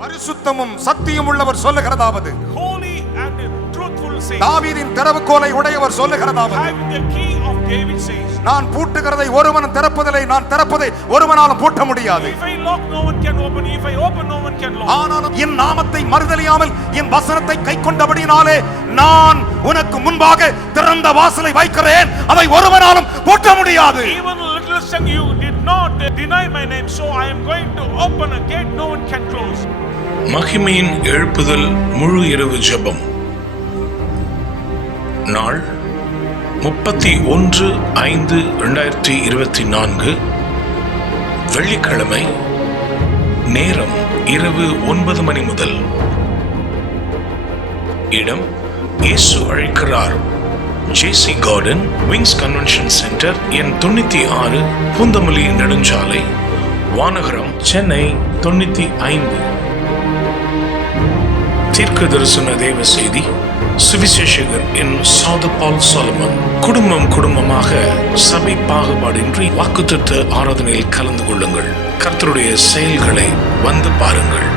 பரிசுத்தமும் சத்தியம் உள்ளவர் சொல்லுகிறதாவது, holy and truthful says, தாவீதின் திறவுகோலை உடையவர் சொல்லுகிறதாவது, having the key of David says, நான் பூட்டுகிறதை ஒருவனும் திறப்பதில்லை, நான் திறப்பதை ஒருவனாலும் பூட்ட முடியாது. if I lock no one can open, if I open no one can lock. ஆனாலும் என் நாமத்தை மறுதலியாமல் என் வசனத்தை கைக்கொண்டபடியினாலே நான் உனக்கு முன்பாக திறந்த வாசலை வைக்கிறேன், அதை ஒருவனாலும் பூட்ட முடியாது. Even a little son, you did not deny my name, so I am going to open a gate no one can close. மகிமையின் எழுப்புதல் முழு இரவு ஜெபம். நாள் 31/5/2024, வெள்ளிக்கிழமை. நேரம் இரவு 9 மணி முதல். இடம் இயேசு அழைக்கிறார், ஜேசி கார்டன், விங்ஸ் கன்வென்ஷன் சென்டர், எண் 96, பூந்தமல்லி நெடுஞ்சாலை, வானகரம், சென்னை 95. தீர்க்க தரிசன தேவ செய்தி சுவிசேஷகர் என் சாதர் பால் சாலமன். குடும்பமாக சபை பாகுபாடின்றி வாக்குத்தத்த ஆராதனையில் கலந்து கொள்ளுங்கள். கர்த்தருடைய செயல்களை வந்து பாருங்கள்.